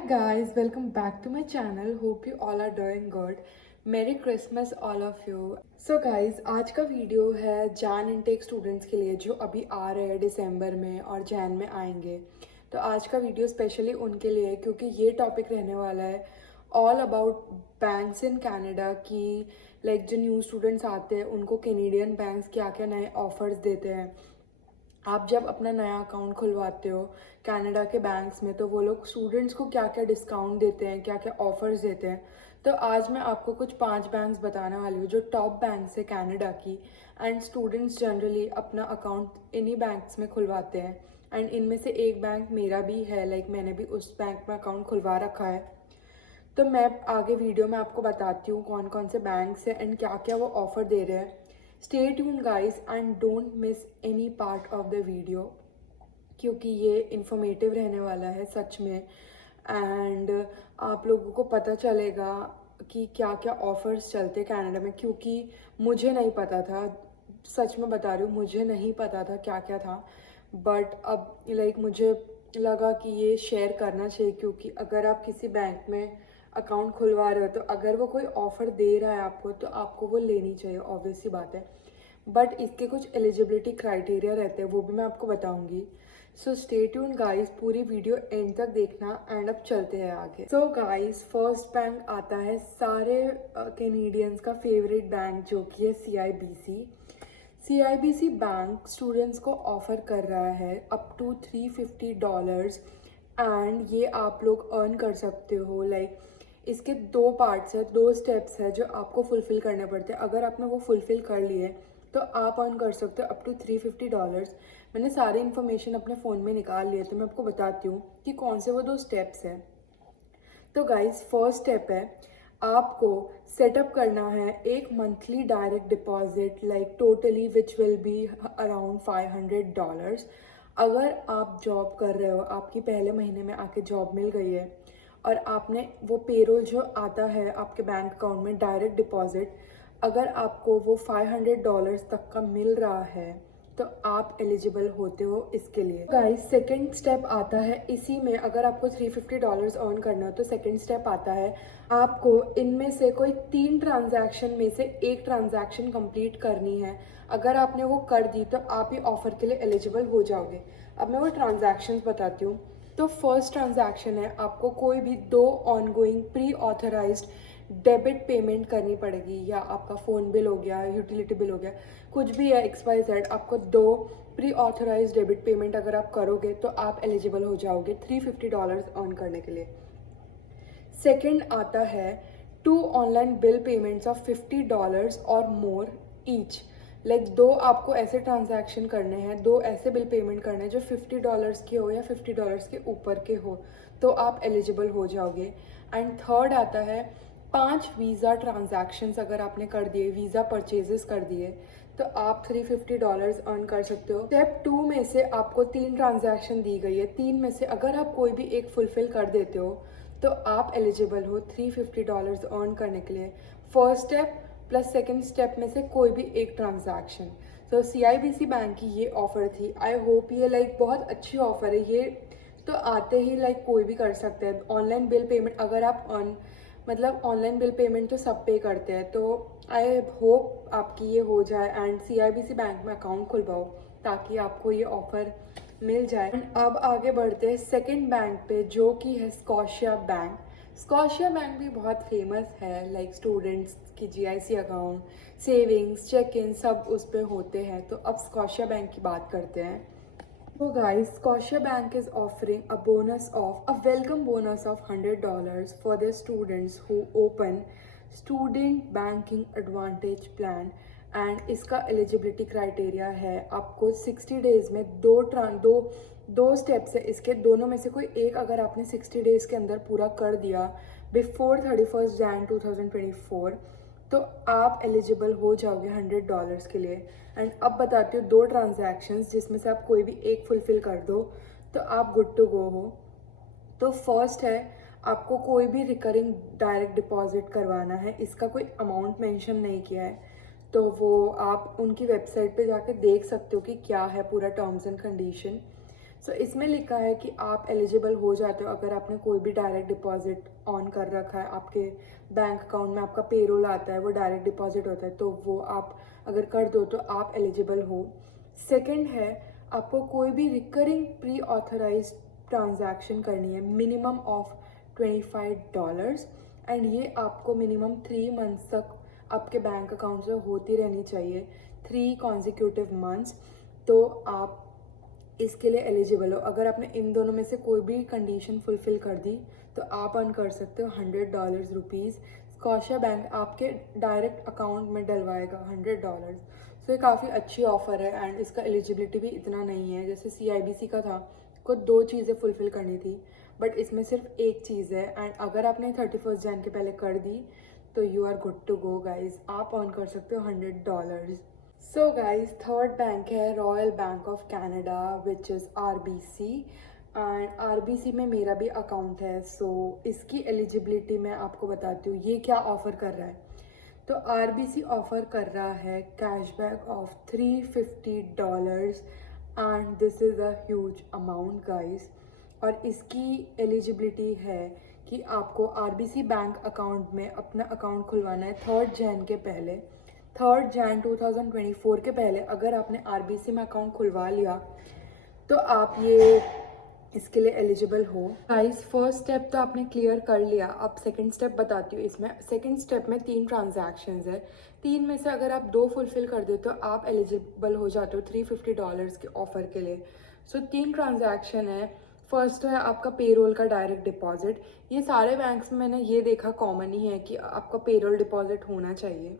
Hi guys, welcome back to my channel. Hope you all are doing good. Merry Christmas all of you. So guys, आज का video है Jain intake students के लिए जो अभी आ रहे हैं दिसंबर में और जैन में आएंगे। तो आज का वीडियो स्पेशली उनके लिए है क्योंकि ये टॉपिक रहने वाला है all about banks in Canada की लाइक जो न्यू स्टूडेंट्स आते हैं उनको कैनेडियन बैंक्स क्या क्या नए ऑफर्स देते हैं। आप जब अपना नया अकाउंट खुलवाते हो कनाडा के बैंक्स में तो वो लोग स्टूडेंट्स को क्या क्या डिस्काउंट देते हैं, क्या क्या ऑफर्स देते हैं। तो आज मैं आपको कुछ 5 बैंक्स बताने वाली हूँ जो टॉप बैंक्स है कनाडा की एंड स्टूडेंट्स जनरली अपना अकाउंट इन्हीं बैंक्स में खुलवाते हैं। एंड इनमें से एक बैंक मेरा भी है, लाइक मैंने भी उस बैंक में अकाउंट खुलवा रखा है। तो मैं आगे वीडियो में आपको बताती हूँ कौन कौन से बैंक्स हैं एंड क्या क्या वो ऑफर दे रहे हैं। Stay tuned guys and don't miss any part of the video क्योंकि ये इन्फॉर्मेटिव रहने वाला है सच में। एंड आप लोगों को पता चलेगा कि क्या क्या ऑफर्स चलते कनाडा में, क्योंकि मुझे नहीं पता था, सच में बता रही हूँ मुझे नहीं पता था क्या क्या था। बट अब लाइक मुझे लगा कि ये शेयर करना चाहिए क्योंकि अगर आप किसी बैंक में अकाउंट खुलवा रहे हो तो अगर वो कोई ऑफ़र दे रहा है आपको तो आपको वो लेनी चाहिए, ऑब्वियस सी बात है। बट इसके कुछ एलिजिबिलिटी क्राइटेरिया रहते हैं, वो भी मैं आपको बताऊंगी। सो स्टे ट्यून्ड गाइस, पूरी वीडियो एंड तक देखना एंड अब चलते हैं आगे। सो गाइस, फर्स्ट बैंक आता है सारे कैनेडियंस का फेवरेट बैंक जो कि है CIBC। CIBC बैंक स्टूडेंट्स को ऑफर कर रहा है अप टू $350 एंड ये आप लोग अर्न कर सकते हो। लाइक इसके 2 पार्ट्स है, 2 स्टेप्स है जो आपको फुलफिल करने पड़ते हैं। अगर आपने वो फुलफिल कर लिए तो आप अर्न कर सकते हो अप टू $350। मैंने सारी इन्फॉर्मेशन अपने फ़ोन में निकाल लिए तो मैं आपको बताती हूँ कि कौन से वो 2 स्टेप्स हैं। तो गाइस, फर्स्ट स्टेप है आपको सेटअप करना है एक monthly direct deposit like totally which will be around $500। अगर आप जॉब कर रहे हो, आपकी पहले महीने में आके जॉब मिल गई है और आपने वो पेरोल जो आता है आपके बैंक अकाउंट में डायरेक्ट डिपॉजिट, अगर आपको वो $500 तक का मिल रहा है तो आप एलिजिबल होते हो इसके लिए। गाइस, सेकेंड स्टेप आता है इसी में, अगर आपको $350 अर्न करना हो तो सेकेंड स्टेप आता है आपको इनमें से कोई 3 ट्रांजैक्शन में से एक ट्रांजैक्शन कंप्लीट करनी है। अगर आपने वो कर दी तो आप ये ऑफर के लिए एलिजिबल हो जाओगे। अब मैं वो ट्रांजैक्शंस बताती हूँ। तो फर्स्ट ट्रांजैक्शन है आपको कोई भी 2 ongoing pre authorised debit payment करनी पड़ेगी, या आपका फ़ोन बिल हो गया, यूटिलिटी बिल हो गया, कुछ भी है XYZ, आपको 2 प्री ऑथराइज डेबिट पेमेंट अगर आप करोगे तो आप एलिजिबल हो जाओगे $350 अर्न करने के लिए। सेकेंड आता है 2 ऑनलाइन बिल पेमेंट्स ऑफ $50 और मोर ईच। लाइक 2 आपको ऐसे ट्रांजैक्शन करने हैं, 2 ऐसे बिल पेमेंट करने हैं जो $50 के हो या $50 के ऊपर के हो, तो आप एलिजिबल हो जाओगे। एंड थर्ड आता है 5 वीज़ा ट्रांजैक्शंस अगर आपने कर दिए, वीज़ा परचेजेस कर दिए, तो आप $350 अर्न कर सकते हो। स्टेप 2 में से आपको 3 ट्रांजैक्शन दी गई है, 3 में से अगर आप कोई भी एक फुलफिल कर देते हो तो आप एलिजिबल हो $350 अर्न करने के लिए। First step plus second step में से कोई भी एक ट्रांजैक्शन। तो CIBC बैंक की ये ऑफ़र थी। आई होप ये लाइक बहुत अच्छी ऑफ़र है। ये तो आते ही लाइक कोई भी कर सकता है। ऑनलाइन बिल पेमेंट अगर आप मतलब ऑनलाइन बिल पेमेंट तो सब पे करते हैं, तो आई होप आपकी ये हो जाए एंड CIBC बैंक में अकाउंट खुलवाओ ताकि आपको ये ऑफ़र मिल जाए। एंड अब आगे बढ़ते हैं सेकंड बैंक पे जो कि है स्कॉशिया बैंक। स्कॉशिया बैंक भी बहुत फेमस है, लाइक स्टूडेंट्स की GIC account, savings, chequing सब उस पर होते हैं। तो अब स्कॉशिया बैंक की बात करते हैं। So guys, Scotiabank is offering a welcome bonus of $100 for their students who open student banking advantage plan। And इसका एलिजिबिलिटी क्राइटेरिया है आपको 60 डेज़ में दो स्टेप्स है इसके, दोनों में से कोई एक अगर आपने 60 डेज़ के अंदर पूरा कर दिया बिफोर 31 Jan 2024 तो आप एलिजिबल हो जाओगे $100 के लिए। एंड अब बताती हूँ 2 ट्रांजैक्शंस जिसमें से आप कोई भी एक फुलफिल कर दो तो आप गुड टू गो हो। तो फर्स्ट है आपको कोई भी रिकरिंग डायरेक्ट डिपॉजिट करवाना है, इसका कोई अमाउंट मेंशन नहीं किया है, तो वो आप उनकी वेबसाइट पे जाके देख सकते हो कि क्या है पूरा टर्म्स एंड कंडीशन। सो इसमें लिखा है कि आप एलिजिबल हो जाते हो अगर आपने कोई भी डायरेक्ट डिपॉजिट ऑन कर रखा है, आपके बैंक अकाउंट में आपका पेरोल आता है, वो डायरेक्ट डिपॉजिट होता है, तो वो आप अगर कर दो तो आप एलिजिबल हो। सेकंड है, आपको कोई भी रिकरिंग प्री ऑथराइज ट्रांजैक्शन करनी है मिनिमम ऑफ $25, एंड ये आपको मिनिमम 3 मंथ्स तक आपके बैंक अकाउंट से होती रहनी चाहिए, 3 consecutive months। तो आप इसके लिए एलिजिबल हो। अगर आपने इन दोनों में से कोई भी कंडीशन फुलफिल कर दी तो आप अर्न कर सकते हो $100 स्कॉशिया बैंक आपके डायरेक्ट अकाउंट में डलवाएगा $100। सो ये काफ़ी अच्छी ऑफ़र है एंड इसका एलिजिबिलिटी भी इतना नहीं है जैसे CIBC का था, को 2 चीज़ें फुलफिल करनी थी, बट इसमें सिर्फ एक चीज़ है। एंड अगर आपने 31 जन के पहले कर दी तो you are good to go guys, आप अर्न कर सकते हो $100। सो गाइज, थर्ड बैंक है Royal Bank of Canada which is RBC, and RBC में मेरा भी अकाउंट है। सो इसकी एलिजिबिलिटी मैं आपको बताती हूँ ये क्या ऑफ़र कर रहा है। तो RBC ऑफ़र कर रहा है cashback of $350 and this is a huge amount guys. और इसकी एलिजिबिलिटी है कि आपको RBC बैंक अकाउंट में अपना अकाउंट खुलवाना है 3 जन के पहले, 3 जन 2024 के पहले। अगर आपने RBC में अकाउंट खुलवा लिया तो आप ये इसके लिए एलिजिबल हो। गाइस, फर्स्ट स्टेप तो आपने क्लियर कर लिया, अब सेकंड स्टेप बताती हूँ। इसमें सेकंड स्टेप में 3 ट्रांजैक्शंस है, 3 में से अगर आप 2 फुलफिल कर देते हो तो आप एलिजिबल हो जाते हो $350 के ऑफर के लिए। सो 3 ट्रांजैक्शन है। फर्स्ट है आपका पेरोल का डायरेक्ट डिपॉजिट। ये सारे बैंक्स में मैंने ये देखा कॉमन ही है कि आपका पेरोल डिपॉजिट होना चाहिए।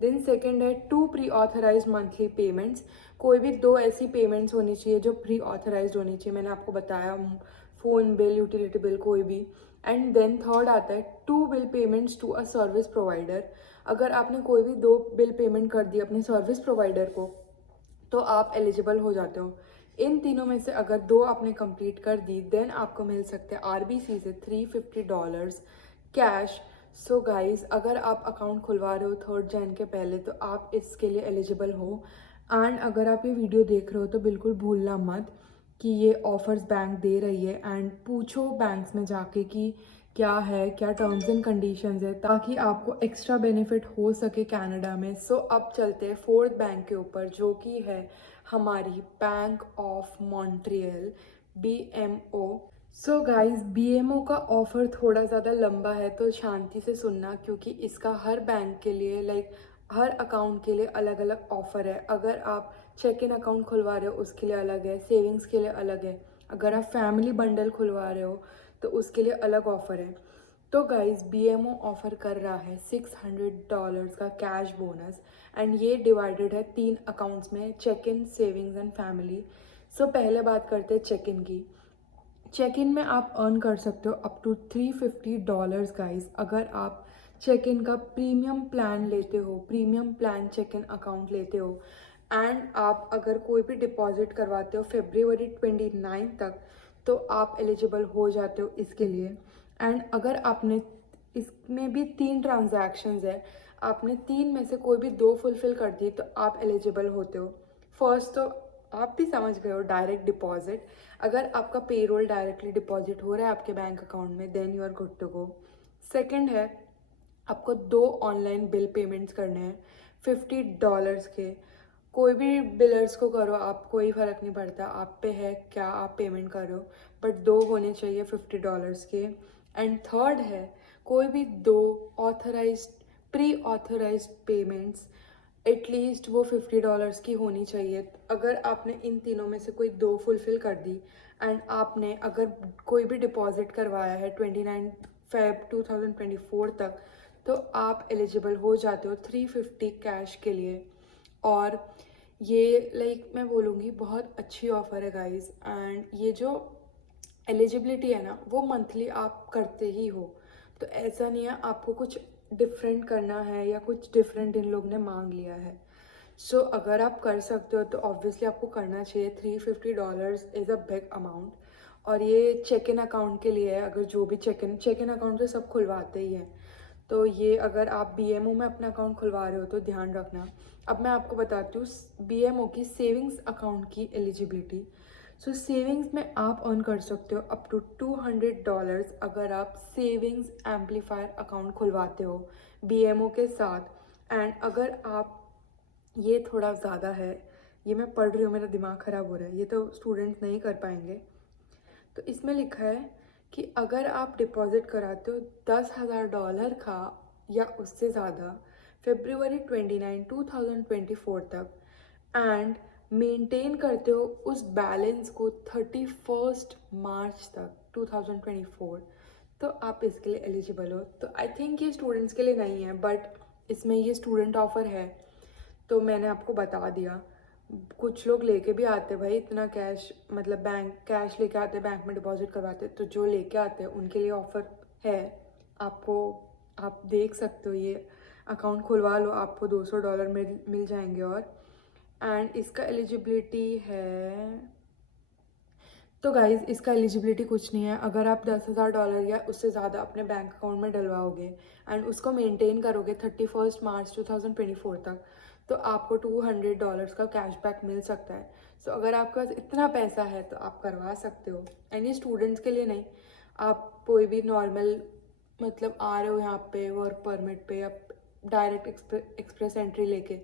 देन सेकेंड है 2 प्री ऑथराइज मंथली पेमेंट्स। कोई भी 2 ऐसी पेमेंट्स होनी चाहिए जो प्री ऑथराइज होनी चाहिए, मैंने आपको बताया, फ़ोन बिल, यूटिलिटी बिल, कोई भी। एंड देन थर्ड आता है 2 bill payments to a service provider. अगर आपने कोई भी 2 बिल पेमेंट कर दी अपने सर्विस प्रोवाइडर को तो आप एलिजिबल हो जाते हो। इन तीनों में से अगर 2 आपने कंप्लीट कर दी देन आपको मिल सकते हैं RBC से $350 कैश। सो गाइज, अगर आप अकाउंट खुलवा रहे हो 3 जन के पहले तो आप इसके लिए एलिजिबल हो। एंड अगर आप ये वीडियो देख रहे हो तो बिल्कुल भूलना मत कि ये ऑफर्स बैंक दे रही है, एंड पूछो बैंक्स में जाके कि क्या है, क्या टर्म्स एंड कंडीशंस है, ताकि आपको एक्स्ट्रा बेनिफिट हो सके कनाडा में। सो अब चलते हैं फोर्थ बैंक के ऊपर जो कि है हमारी bank of Montreal, BMO। So guys, BMO का ऑफ़र थोड़ा ज़्यादा लंबा है तो शांति से सुनना, क्योंकि इसका हर बैंक के लिए हर अकाउंट के लिए अलग अलग ऑफ़र है। अगर आप चेक इन अकाउंट खुलवा रहे हो उसके लिए अलग है, सेविंग्स के लिए अलग है, अगर आप फैमिली बंडल खुलवा रहे हो तो उसके लिए अलग ऑफ़र है। तो गाइज, BMO ऑफ़र कर रहा है $600 का कैश बोनस, एंड ये डिवाइडेड है 3 अकाउंट्स में, chequing, savings and family. So पहले बात करते हैं चेक इन की। चेक इन में आप अर्न कर सकते हो अप टू $350 गाइज, अगर आप चेक इन का प्रीमियम प्लान लेते हो, premium plan chequing account लेते हो। एंड आप अगर कोई भी डिपॉजिट करवाते हो February 29 तक तो आप एलिजिबल हो जाते हो इसके लिए। एंड अगर आपने इसमें भी 3 ट्रांजैक्शंस है, आपने 3 में से कोई भी 2 फुलफिल कर दी तो आप एलिजिबल होते हो। फर्स्ट तो आप भी समझ गए हो, डायरेक्ट डिपॉजिट। अगर आपका पेरोल डायरेक्टली डिपॉजिट हो रहा है आपके बैंक अकाउंट में then you are good to go. Second है आपको 2 ऑनलाइन बिल पेमेंट्स करने हैं $50 के। कोई भी बिलर्स को करो आप, कोई फ़र्क नहीं पड़ता आप पे है क्या आप पेमेंट करो, बट 2 होने चाहिए $50 के। एंड थर्ड है कोई भी 2 authorize pre authorize payments at least वो $50 की होनी चाहिए। अगर आपने इन तीनों में से कोई 2 फुलफिल कर दी एंड आपने अगर कोई भी डिपॉजिट करवाया है 29 Feb 2024 तक तो आप एलिजिबल हो जाते हो 350 कैश के लिए। और ये मैं बोलूँगी बहुत अच्छी ऑफ़र है गाइस। एंड ये जो एलिजिबिलिटी है ना वो मंथली आप करते ही हो, तो ऐसा नहीं है आपको कुछ डिफरेंट करना है या कुछ डिफरेंट इन लोग ने मांग लिया है। सो अगर आप कर सकते हो तो ऑब्वियसली आपको करना चाहिए। $350 इज़ अ बिग अमाउंट। और ये चेक इन अकाउंट के लिए है, अगर जो भी चेक इन अकाउंट तो सब खुलवाते ही हैं। तो ये अगर आप BMO में अपना अकाउंट खुलवा रहे हो तो ध्यान रखना। अब मैं आपको बताती हूँ BMO की सेविंग्स अकाउंट की एलिजिबिलिटी। सो सेविंग्स में आप अर्न कर सकते हो अप टू $200 अगर आप सेविंग्स एम्पलीफायर अकाउंट खुलवाते हो BMO के साथ। एंड अगर आप, ये थोड़ा ज़्यादा है, ये मैं पढ़ रही हूँ, मेरा दिमाग ख़राब हो रहा है, ये तो स्टूडेंट्स नहीं कर पाएंगे। तो इसमें लिखा है कि अगर आप डिपॉजिट कराते हो $10,000 का या उससे ज़्यादा February 29, 2024 तक, एंड मेंटेन करते हो उस बैलेंस को 31 मार्च तक 2024, तो आप इसके लिए एलिजिबल हो। तो आई थिंक ये स्टूडेंट्स के लिए नहीं है, बट इसमें ये स्टूडेंट ऑफर है, तो मैंने आपको बता दिया। कुछ लोग लेके भी आते भाई इतना कैश, मतलब बैंक कैश लेके आते, बैंक में डिपॉजिट करवाते, तो जो लेके आते हैं उनके लिए ऑफर है आपको। आप देख सकते हो, ये अकाउंट खुलवा लो, आपको $200 मिल जाएंगे। और एंड इसका एलिजिबिलिटी है, तो गाइज इसका एलिजिबिलिटी कुछ नहीं है। अगर आप $10,000 या उससे ज़्यादा अपने बैंक अकाउंट में डलवाओगे एंड उसको मेंटेन करोगे 31 मार्च 2024 तक, तो आपको $200 का कैशबैक मिल सकता है। सो अगर आपके पास इतना पैसा है तो आप करवा सकते हो। एंड ये स्टूडेंट्स के लिए नहीं, आप कोई भी नॉर्मल, मतलब आ रहे हो यहाँ पे वर्क परमिट पे या डायरेक्ट एक्सप्रेस एंट्री लेके,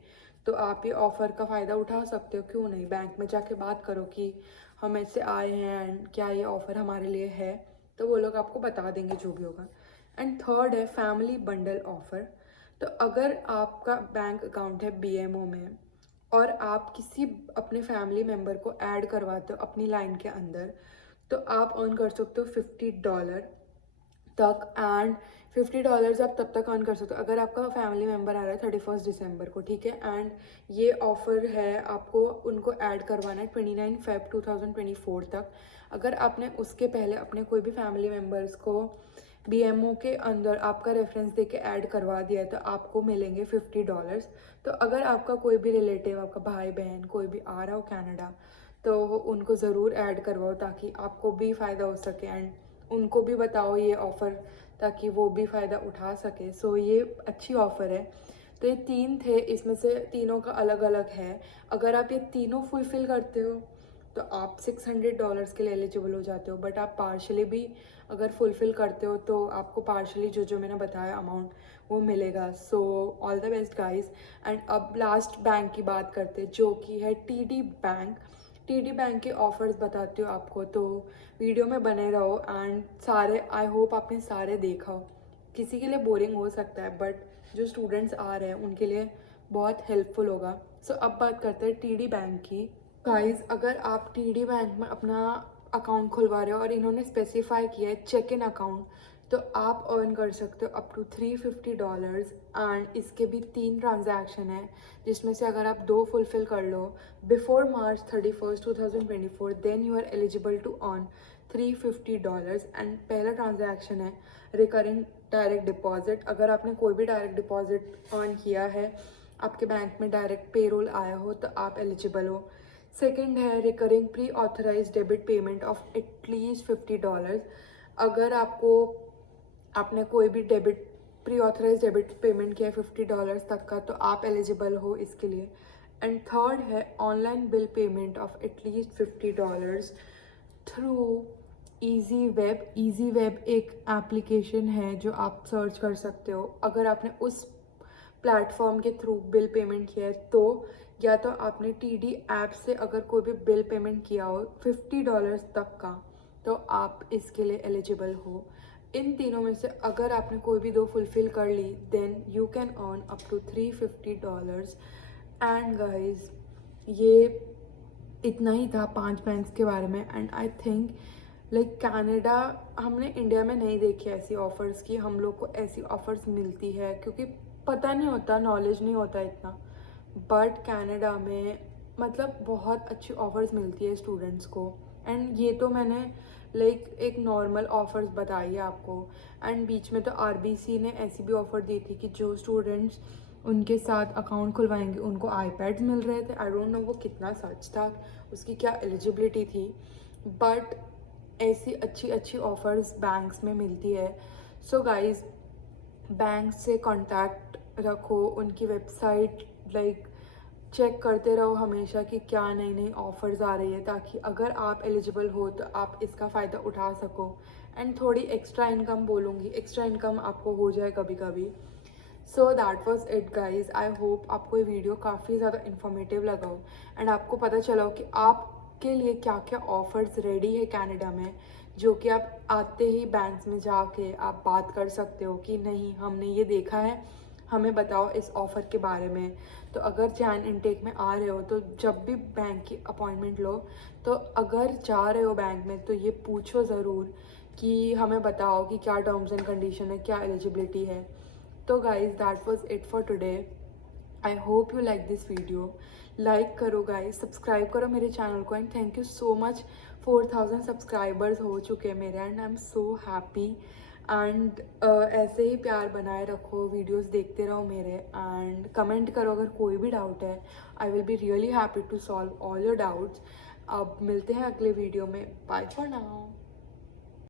तो आप ये ऑफ़र का फ़ायदा उठा सकते हो। क्यों नहीं, बैंक में जाके बात करो कि हम ऐसे आए हैं एंड क्या ये ऑफ़र हमारे लिए है, तो वो लोग आपको बता देंगे जो भी होगा। एंड थर्ड है फैमिली बंडल ऑफ़र। तो अगर आपका बैंक अकाउंट है BMO में और आप किसी अपने फैमिली मेम्बर को ऐड करवाते हो अपनी लाइन के अंदर, तो आप अर्न कर सकते हो $50 तक। एंड $50 आप तब तक अर्न कर सकते हो अगर आपका फैमिली मेम्बर आ रहा है 31 दिसंबर को, ठीक है। एंड ये ऑफ़र है, आपको उनको ऐड करवाना है 29 फेब 2024 तक। अगर आपने उसके पहले अपने कोई भी फैमिली मेम्बर्स को BMO के अंदर आपका रेफरेंस देके ऐड करवा दिया है, तो आपको मिलेंगे $50। तो अगर आपका कोई भी रिलेटिव, आपका भाई बहन कोई भी आ रहा हो कनाडा, तो उनको ज़रूर ऐड करवाओ ताकि आपको भी फ़ायदा हो सके एंड उनको भी बताओ ये ऑफ़र, ताकि वो भी फ़ायदा उठा सके। सो ये अच्छी ऑफ़र है। तो ये 3 थे, इसमें से तीनों का अलग अलग है। अगर आप ये तीनों फुलफ़िल करते हो तो आप $600 के लिए एलिजिबल हो जाते हो। बट आप पार्शली भी अगर फुलफ़िल करते हो तो आपको पार्शली जो जो मैंने बताया अमाउंट वो मिलेगा। So all the best guys. And अब लास्ट बैंक की बात करते हैं जो कि है TD बैंक। TD बैंक के ऑफ़र्स बताती हूँ आपको, तो वीडियो में बने रहो। एंड सारे, आई होप आपने सारे देखा हो। किसी के लिए बोरिंग हो सकता है, बट जो स्टूडेंट्स आ रहे हैं उनके लिए बहुत हेल्पफुल होगा। सो अब बात करते हैं TD बैंक की। गाइस, अगर आप TD बैंक में अपना अकाउंट खुलवा रहे हो और इन्होंने स्पेसिफाई किया है चेक इन अकाउंट, तो आप अर्न कर सकते हो अप टू $350। एंड इसके भी 3 ट्रांजैक्शन है, जिसमें से अगर आप 2 फुलफ़िल कर लो before March 31, 2024, then you are eligible to earn $350। And पहला ट्रांजैक्शन है रिकरिंग डायरेक्ट डिपॉजिट। अगर आपने कोई भी डायरेक्ट डिपॉजिट अर्न किया है, आपके बैंक में डायरेक्ट पेरोल आया हो, तो आप एलिजिबल हो। सेकंड है recurring pre authorize debit payment of at least $50। अगर आपने कोई भी debit pre authorize debit payment किया है $50 तक का, तो आप एलिजिबल हो इसके लिए। एंड थर्ड है online bill payment of at least $50 through easy web. Easy web एक एप्लीकेशन है जो आप सर्च कर सकते हो। अगर आपने उस प्लेटफॉर्म के थ्रू बिल पेमेंट किया है, तो या तो आपने TD ऐप से अगर कोई भी बिल पेमेंट किया हो $50 तक का, तो आप इसके लिए एलिजिबल हो। इन तीनों में से अगर आपने कोई भी 2 फुलफ़िल कर ली, then you can earn up to $350। And guys, ये इतना ही था 5 बैंक्स के बारे में। And I think like Canada, हमने इंडिया में नहीं देखी ऐसी ऑफ़र्स की, हम लोग को ऐसी ऑफ़र्स मिलती है क्योंकि पता नहीं होता, नॉलेज नहीं होता इतना। बट कनाडा में मतलब बहुत अच्छी ऑफ़र्स मिलती है स्टूडेंट्स को। एंड ये तो मैंने लाइक एक नॉर्मल ऑफ़र्स बताई है आपको। एंड बीच में तो RBC ने ऐसी भी ऑफ़र दी थी कि जो स्टूडेंट्स उनके साथ अकाउंट खुलवाएंगे उनको iPads मिल रहे थे। आई डोंट नो वो कितना सच था, उसकी क्या एलिजिबिलिटी थी, बट ऐसी अच्छी अच्छी ऑफ़र्स बैंक्स में मिलती है। सो गाइज, बैंक से कांटेक्ट रखो, उनकी वेबसाइट लाइक चेक करते रहो हमेशा कि क्या नई नई ऑफ़र्स आ रही है, ताकि अगर आप एलिजिबल हो तो आप इसका फ़ायदा उठा सको। एंड थोड़ी एक्स्ट्रा इनकम बोलूँगी, एक्स्ट्रा इनकम आपको हो जाए कभी कभी। So that was it guys. I hope आपको ये वीडियो काफ़ी ज़्यादा इन्फॉर्मेटिव लगा हो एंड आपको पता चला हो कि आपके लिए क्या क्या ऑफ़र्स रेडी है कनाडा में, जो कि आप आते ही बैंक्स में जाके आप बात कर सकते हो कि नहीं हमने ये देखा है, हमें बताओ इस ऑफ़र के बारे में। तो अगर जैन इनटेक में आ रहे हो तो जब भी बैंक की अपॉइंटमेंट लो, तो अगर जा रहे हो बैंक में तो ये पूछो ज़रूर कि हमें बताओ कि क्या टर्म्स एंड कंडीशन है, क्या एलिजिबिलिटी है। तो guys that was it for today. I hope you like this video. Like करो गाइज, सब्सक्राइब करो मेरे चैनल को and thank you so much. 4000 subscribers हो चुके हैं मेरे and I am so happy. And ऐसे ही प्यार बनाए रखो, वीडियोस देखते रहो मेरे एंड कमेंट करो अगर कोई भी डाउट है। I will be really happy to solve all your doubts. अब मिलते हैं अगले वीडियो में। Bye for now.